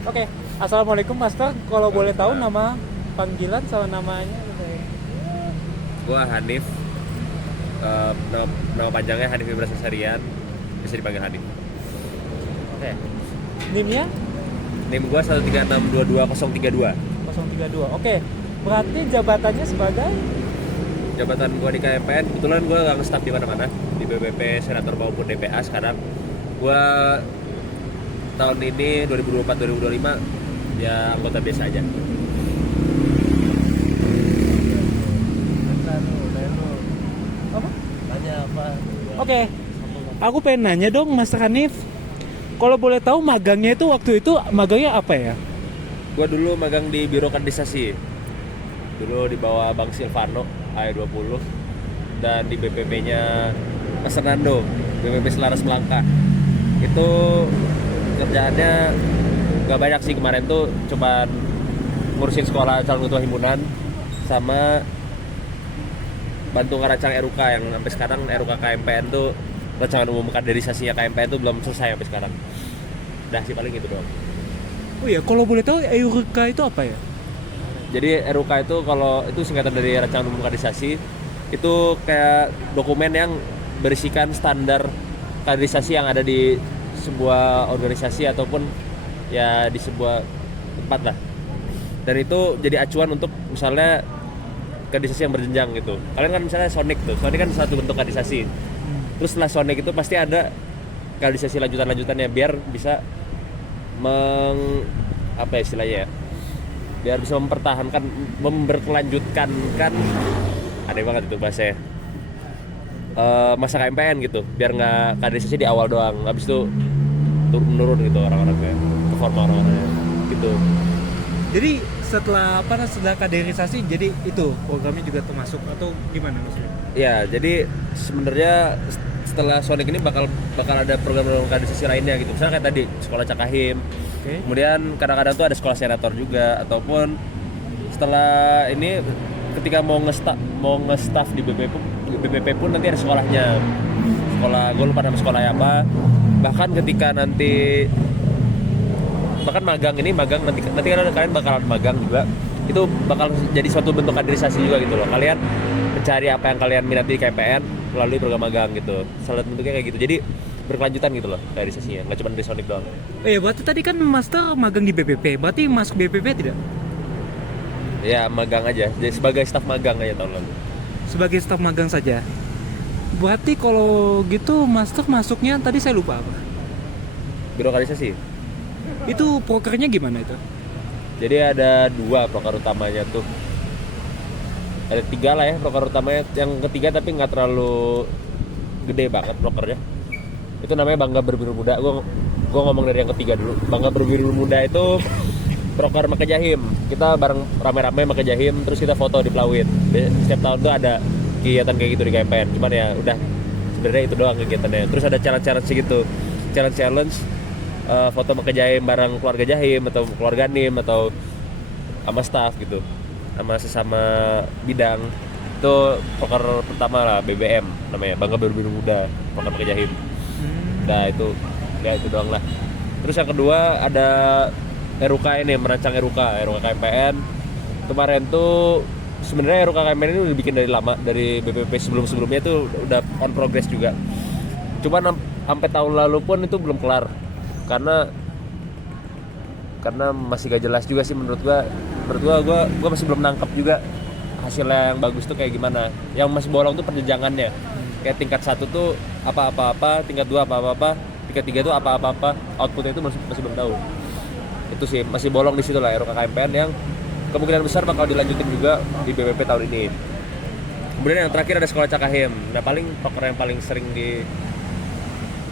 Oke, assalamualaikum Master. Kalau boleh tahu nama panggilan sama namanya? Gua Hanif, nama panjangnya Hanif Ibrahim Sarian, bisa dipanggil Hanif. Oke. NIM-nya NIM gua 1362232. 032. Oke. Berarti jabatannya sebagai Jabatan gua di KMPN, kebetulan gua nggak nge-staff di mana-mana, di BBP, Senator maupun DPA sekarang. Gua tahun ini 2024-2025 ya anggota biasa aja. apa? Tanya apa? Oke. Aku pengen nanya dong Master Hanif. Kalau boleh tahu magangnya itu waktu itu magangnya apa ya? Gua dulu magang di Biro Kandisasi. Dulu di bawah Bang Silvano AE20 dan di BPP-nya Mas Fernando, BPP Selaras Melangkah. Itu kerjaannya gak banyak sih kemarin tuh, cuman ngurusin sekolah calon ketua himpunan sama bantu ngeracang RUK yang sampai sekarang RUK KMPN tuh, rancangan umum kaderisasinya KMPN tuh belum selesai sampai sekarang. Udah sih paling gitu doang. Oh iya, kalau boleh tahu EURK itu apa ya? Jadi RUK itu kalau itu singkatan dari rancangan umum kaderisasi, itu kayak dokumen yang berisikan standar kaderisasi yang ada di sebuah organisasi ataupun ya di sebuah tempat lah. Dan itu jadi acuan untuk misalnya kaderisasi yang berjenjang gitu. Kalian kan misalnya Sonic tuh, Sonic kan satu bentuk kaderisasi. Terus setelah Sonic itu pasti ada kaderisasi lanjutannya biar bisa apa ya istilahnya ya, biar bisa mempertahankan, memberkelanjutkan kan, aneh banget itu bahasanya, masa KMPN gitu, biar nggak kaderisasi di awal doang, habis itu menurun gitu orang-orangnya, performa orang-orangnya gitu. Jadi setelah kaderisasi jadi itu programnya juga termasuk atau gimana maksudnya? Ya jadi sebenarnya setelah Sonic ini bakal ada program-program kaderisasi lainnya gitu, misalnya kayak tadi sekolah Cakahim. Oke. Kemudian kadang-kadang tuh ada sekolah senator juga, ataupun setelah ini ketika mau nge-staff di BPP pun nanti ada sekolahnya. Gue lupa nama sekolahnya apa. Bahkan ketika nanti magang nanti kalian bakalan magang juga. Itu bakal jadi suatu bentuk kaderisasi juga gitu loh. Kalian mencari apa yang kalian minati di KPN melalui program magang gitu. Salah bentuknya kayak gitu. Jadi berkelanjutan gitu loh kaderisasinya, nggak cuma dari Sonic doang. Berarti tadi kan Master magang di BPP, berarti masuk BPP tidak? Ya magang aja, jadi sebagai staf magang aja tahun lalu. Sebagai staf magang saja. Berarti kalau gitu Master masuknya tadi saya lupa apa? Birokratisasi. Itu prokernya gimana itu? Jadi ada 2 proker utamanya tuh. Ada 3 lah ya proker utamanya. Yang ketiga tapi nggak terlalu gede banget prokernya. Itu namanya Bangga Berbiru Muda. Gue ngomong dari yang ketiga dulu. Bangga Berbiru Muda itu proker Make Jahim. Kita bareng rame-rame Make Jahim, terus kita foto di Plawit. Setiap tahun tuh ada kegiatan kayak gitu di KPN. Cuman ya udah, sebenarnya itu doang kegiatannya. Terus ada challenge gitu. Challenge foto Make Jahim bareng keluarga Jahim atau keluarga NIM atau sama staff gitu. Sama sesama bidang. Itu proker pertama lah, BBM namanya, Bangga Berbiru Muda, proker Make Jahim. Nah itu ya itu doang lah. Terus yang kedua ada RUK ini, merancang RUK KMPN. Kemarin tuh sebenarnya RUK KMPN ini udah bikin dari lama, dari BPP sebelumnya tuh udah on progress juga. Cuman sampai tahun lalu pun itu belum kelar karena masih gak jelas juga sih menurut gua masih belum nangkep juga hasilnya yang bagus tuh kayak gimana. Yang masih bolong tuh perjenjangannya. Kayak tingkat 1 tuh apa-apa, tingkat 2 apa-apa, tingkat 3 tuh apa-apa, outputnya itu masih belum tahu. Itu sih masih bolong di situ lah RUK KMPN yang kemungkinan besar bakal dilanjutin juga di BPP tahun ini. Kemudian yang terakhir ada sekolah Cakahim. Nah paling proker yang paling sering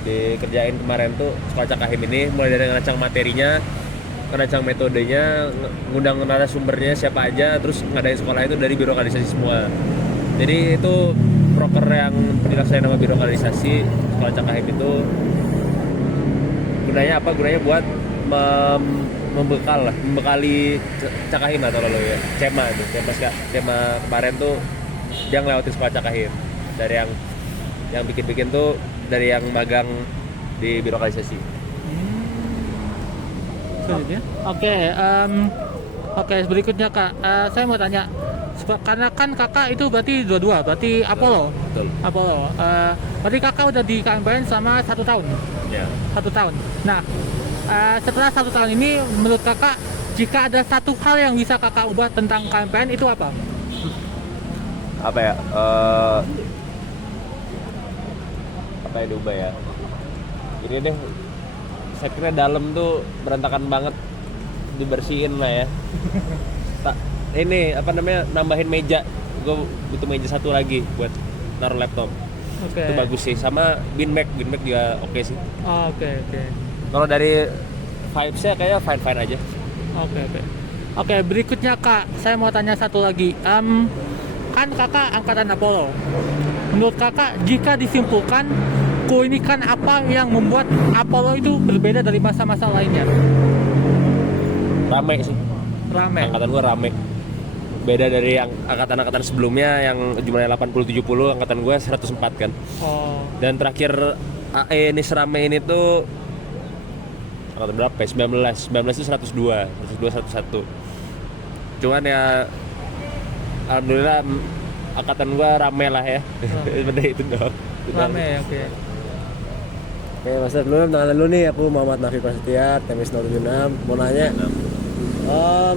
dikerjain kemarin tuh sekolah Cakahim ini, mulai dari ngerancang materinya, ngerancang metodenya, ngundang narasumbernya siapa aja, terus ngadain sekolah itu dari biro kaderisasi semua. Jadi itu proker yang dilaksanain sama biro kaderisasi sekolah Cakahim itu gunanya apa? Gunanya buat membekali Cakahim atau lalu ya, Cema kemarin tuh dia ngelewatin sekolah Cakahim, dari yang bikin tuh dari yang magang di birokratisasi. Sulit ya. Oke, berikutnya Kak, saya mau tanya, karena kan Kakak itu berarti dua-dua, berarti Apollo. Betul. Apollo. Berarti Kakak udah di KMPN selama 1 tahun. Ya. 1 tahun. Nah, setelah 1 tahun ini, menurut Kakak, jika ada satu hal yang bisa Kakak ubah tentang KMPN itu apa? Apa ya? Apa yang diubah ya? Ini deh, saya kira dalam tuh berantakan banget, dibersihin lah ya. Ini apa namanya, nambahin meja. Gue butuh meja satu lagi buat naruh laptop. Oke. Itu bagus sih. Sama bin bag juga oke sih. Oke. Kalau dari vibes-nya kayaknya fine aja. Oke, berikutnya Kak, saya mau tanya satu lagi. Kan Kakak angkatan Apollo. Menurut Kakak, jika disimpulkan, keunikan apa yang membuat Apollo itu berbeda dari masa-masa lainnya? Rame sih. Rame. Angkatan gua rame. Beda dari yang angkatan-angkatan sebelumnya yang jumlahnya 80-70, angkatan gua 104 kan. Oh. Dan terakhir AE ini serame ini tuh angkatan berapa ya? 19 itu 102, 101. Cuman ya alhamdulillah angkatan gua rame lah ya. Seperti itu dong. Rame, oke. Oke, Master dulu nih, aku Muhammad Nafi Prasetya, Temis 076. Mau nanya,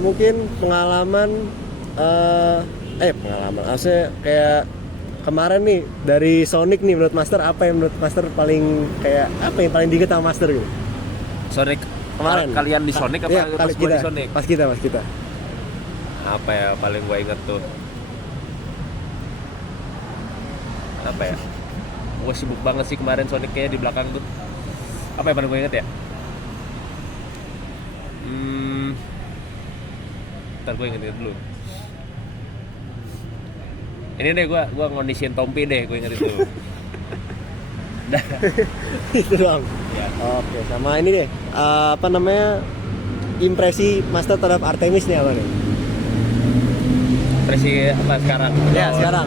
mungkin pengalaman, maksudnya kayak kemarin nih dari Sonic nih, menurut Master apa yang menurut Master paling kayak apa yang paling diinget sama Master gitu? Sonic Kemarin kalian di Sonic apa Iya, pas gua kita, di Sonic? Pas kita. Apa ya paling gua inget tuh? Apa ya? Gua sibuk banget sih kemarin Sonic kayaknya di belakang tuh. Apa yang paling gua inget ya? Ntar gue inget dulu. Ini deh gue ngondisiin Tompi deh, gue inget itu. Itu doang. Ya. Oke, sama ini deh, apa namanya, impresi Master terhadap Artemis nih apa nih? Impresi apa sekarang? Ya, sekarang.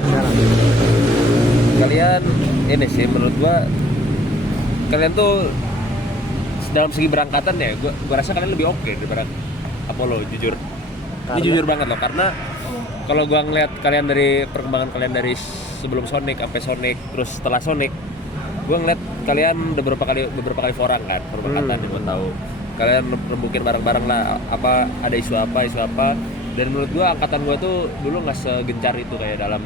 Kalian ini sih menurut gue, kalian tuh dalam segi berangkatan ya, gue rasa kalian lebih oke daripada Apollo, jujur. Ini jujur banget loh, karena kalau gue ngeliat kalian dari perkembangan kalian dari sebelum Sonic sampai Sonic terus setelah Sonic, gue ngeliat kalian udah beberapa kali forang kan, perangkatan yang gue tahu. Kalian rembukin bareng-bareng lah, apa ada isu apa, dan menurut gue angkatan gue tuh dulu nggak segencar itu kayak dalam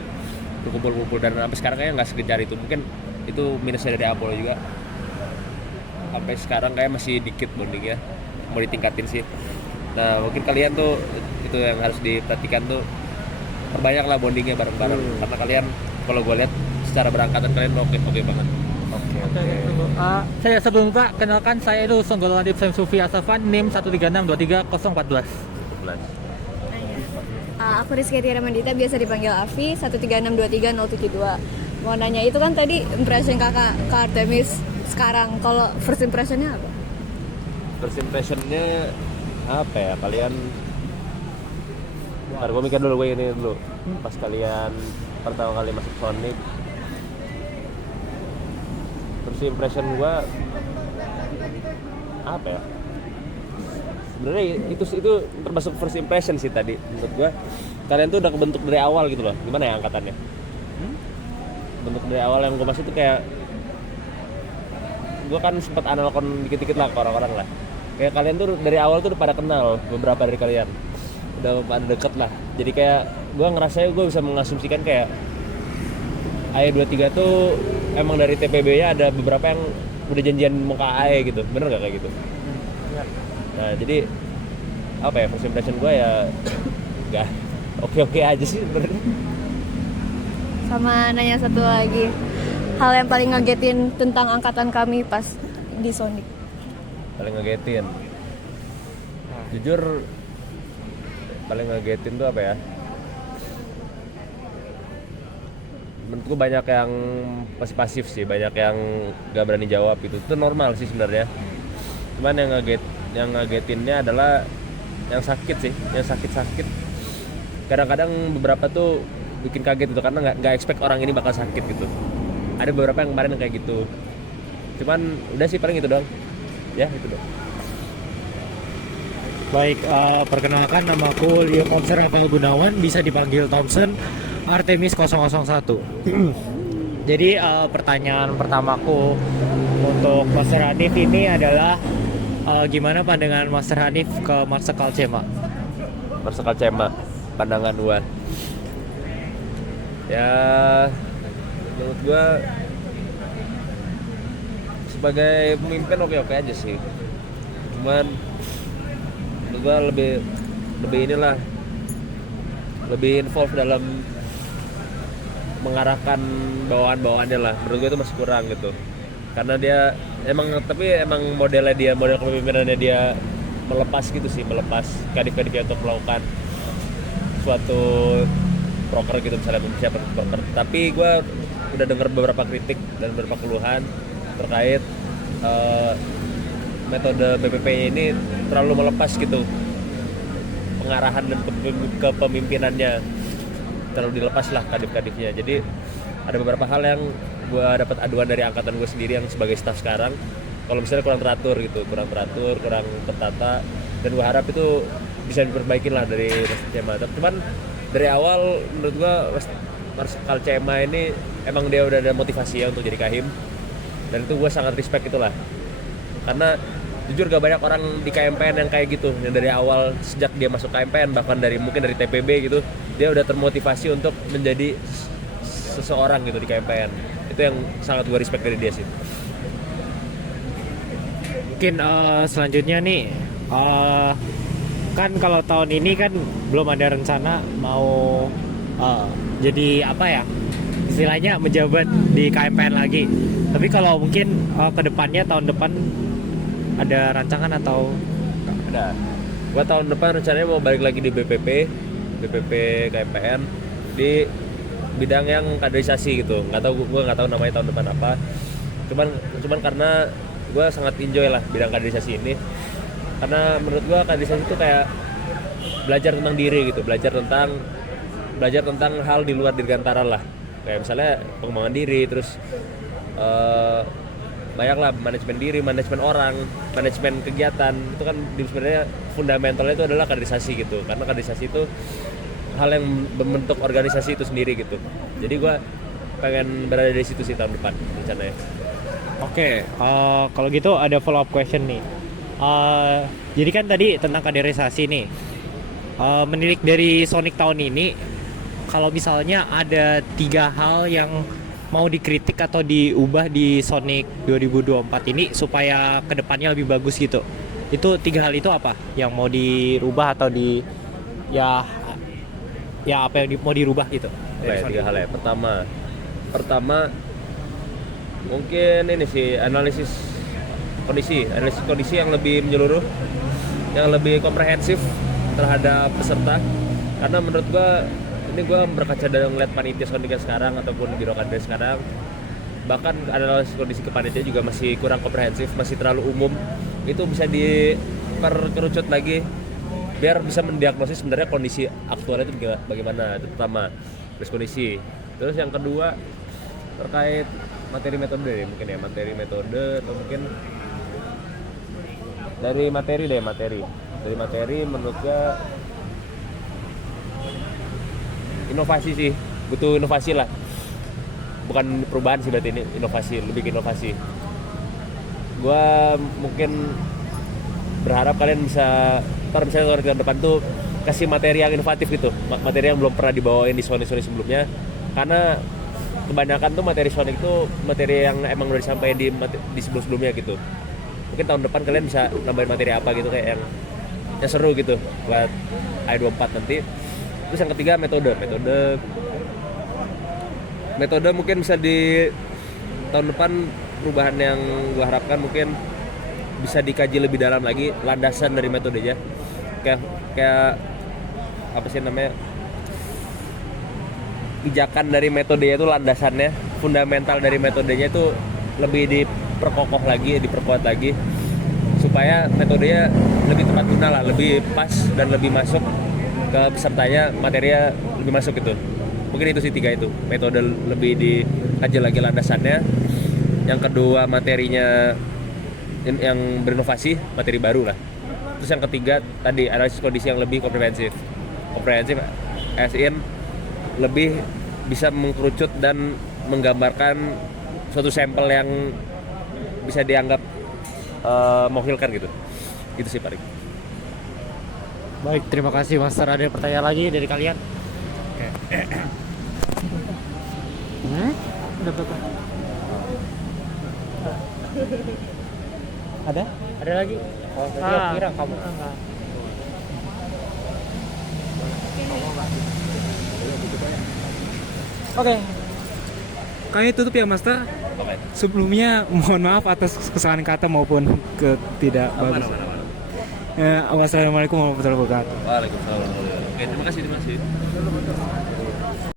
berkumpul-kumpul, dan sampai sekarang kayaknya nggak segencar itu. Mungkin itu minusnya dari Apollo juga. Sampai sekarang kayak masih dikit bondingnya, mau ditingkatin sih. Nah mungkin kalian tuh itu yang harus diperhatikan tuh, perbanyak lah bondingnya bareng-bareng, karena kalian kalau gue lihat secara berangkatan kalian oke banget. Oke. Saya sebelum Pak, kenalkan saya itu Songgol Nadib Samsufi Asafan, NIM 136230014. Aku Rizky Tiara Mandita, biasa dipanggil Afi, 136230072. Mau nanya, itu kan tadi impression kakak ke Artemis sekarang, kalau first impressionnya apa? First impressionnya apa ya, kalian ntar gue mikir dulu, gue ini dulu pas kalian pertama kali masuk Sonic. First impression gue apa ya, sebenarnya itu termasuk first impression sih tadi. Menurut gue kalian tuh udah kebentuk dari awal gitu loh. Gimana ya angkatannya, bentuk dari awal yang gue maksud tuh kayak gue kan sempat analkon dikit-dikit lah ke orang-orang lah. Kayak kalian tuh dari awal tuh udah pada kenal, beberapa dari kalian udah pada deket lah. Jadi kayak gue ngerasanya gue bisa mengasumsikan kayak AE23 tuh emang dari TPB-nya ada beberapa yang udah janjian mau ke AE gitu. Bener gak kayak gitu? Nah jadi apa ya, first impression gue ya gak oke-oke aja sih sebenarnya. Sama nanya satu lagi, hal yang paling ngagetin tentang angkatan kami pas di Sonic. Paling ngagetin, jujur paling ngagetin tuh apa ya, menurut gue banyak yang pasif sih, banyak yang gak berani jawab gitu. Itu normal sih sebenarnya, cuman yang ngagetinnya adalah yang sakit sih, yang sakit. Kadang-kadang beberapa tuh bikin kaget gitu, karena nggak expect orang ini bakal sakit gitu. Ada beberapa yang kemarin yang kayak gitu, cuman udah sih paling itu doang ya, itu doang. Baik, perkenalkan namaku Leo Konser Rafael Gunawan, bisa dipanggil Thompson Artemis 001. Jadi pertanyaan pertamaku untuk Master Hanif ini adalah gimana pandangan Master Hanif ke Marsekal Cema? Marsekal Cema, pandangan gua. Ya, menurut gua sebagai pemimpin oke-oke aja sih. Cuman menurut gua lebih inilah, lebih involved dalam mengarahkan bawahan-bawahannya lah. Menurut gue itu masih kurang gitu, karena dia emang model kepemimpinannya dia melepas gitu sih, melepas kadif-kadifnya untuk melakukan suatu proker gitu, misalnya mempersiapkan proker. Tapi gue udah dengar beberapa kritik dan beberapa keluhan terkait metode BPP ini terlalu melepas gitu pengarahan dan kepemimpinannya, terlalu dilepas lah kadif-kadifnya. Jadi ada beberapa hal yang gue dapat aduan dari angkatan gue sendiri yang sebagai staff sekarang, kalau misalnya kurang teratur, kurang tertata, dan gue harap itu bisa diperbaikin lah dari CMA. Cuman dari awal menurut gue Marsekal CMA ini emang dia udah ada motivasi ya untuk jadi kahim, dan itu gue sangat respect itulah, karena jujur gak banyak orang di KMPN yang kayak gitu, yang dari awal sejak dia masuk KMPN, bahkan mungkin dari TPB gitu, dia udah termotivasi untuk menjadi seseorang gitu di KMPN. Itu yang sangat gue respect dari dia sih. Mungkin selanjutnya nih, kan kalau tahun ini kan belum ada rencana mau jadi apa ya, istilahnya menjabat di KMPN lagi. Tapi kalau mungkin kedepannya tahun depan ada rancangan atau? Ada. Gua tahun depan rencananya mau balik lagi di BPP KMPN di bidang yang kaderisasi gitu. Gua nggak tahu namanya tahun depan apa. Cuman karena gua sangat enjoy lah bidang kaderisasi ini. Karena menurut gua kaderisasi itu kayak belajar tentang diri gitu, belajar tentang hal di luar dirgantara lah. Kayak misalnya pengembangan diri, terus banyak lah manajemen diri, manajemen orang, manajemen kegiatan. Itu kan sebenarnya fundamentalnya itu adalah kaderisasi gitu, karena kaderisasi itu hal yang membentuk organisasi itu sendiri gitu. Jadi gue pengen berada di situ sih tahun depan rencananya. Oke, kalau gitu ada follow up question nih. Jadi kan tadi tentang kaderisasi nih, menilik dari Sonic tahun ini, kalau misalnya ada 3 hal yang mau dikritik atau diubah di Sonic 2024 ini supaya kedepannya lebih bagus gitu, itu 3 hal itu apa yang mau dirubah atau ya apa yang mau dirubah gitu? Oke, 3 hal ya. Pertama mungkin ini sih, analisis kondisi yang lebih menyeluruh, yang lebih komprehensif terhadap peserta. Karena menurut gua ini gue berkaca dari ngeliat panitia Sonic sekarang ataupun biro kader sekarang, bahkan analisis kondisi kepanitia juga masih kurang komprehensif, masih terlalu umum. Itu bisa diperkerucut lagi biar bisa mendiagnosis sebenarnya kondisi aktualnya itu bagaimana. Itu pertama, terus kondisi. Terus yang kedua terkait materi metode ya, mungkin ya materi metode, atau mungkin dari materi menurut gue inovasi sih, butuh inovasi lah, bukan perubahan sih, berarti ini inovasi, lebih ke inovasi. Gua mungkin berharap kalian bisa misalnya tahun depan tuh kasih materi yang inovatif gitu, materi yang belum pernah dibawain di Sonic sebelumnya, karena kebanyakan tuh materi Sonic tuh materi yang emang udah disampaikan di sebelumnya gitu. Mungkin tahun depan kalian bisa nambahin materi apa gitu, kayak yang seru gitu buat I24 nanti. Terus yang ketiga metode mungkin bisa di tahun depan, perubahan yang gue harapkan mungkin bisa dikaji lebih dalam lagi landasan dari metodenya, kayak apa sih namanya, pijakan dari metodenya itu, landasannya, fundamental dari metodenya itu lebih diperkokoh lagi, diperkuat lagi, supaya metodenya lebih tepat guna lah, lebih pas dan lebih masuk ke pesertanya, materinya lebih masuk gitu. Mungkin itu sih 3 itu, metode lebih dikaji lagi landasannya, yang kedua materinya yang berinovasi, materi baru lah, Terus yang ketiga tadi analisis kondisi yang lebih komprehensif. Komprehensif as in lebih bisa mengkerucut dan menggambarkan suatu sampel yang bisa dianggap mewakilkan gitu. Itu sih paling. Baik, terima kasih Master. Ada pertanyaan lagi dari kalian? Udah berapa? Ada? Ada lagi? Oh, kira kamu. Enggak. Oke. Kami tutup ya Master. Oke. Sebelumnya mohon maaf atas kesalahan kata maupun tidak bagus. Wassalamualaikum warahmatullahi wabarakatuh. Waalaikumsalam. Oke, terima kasih.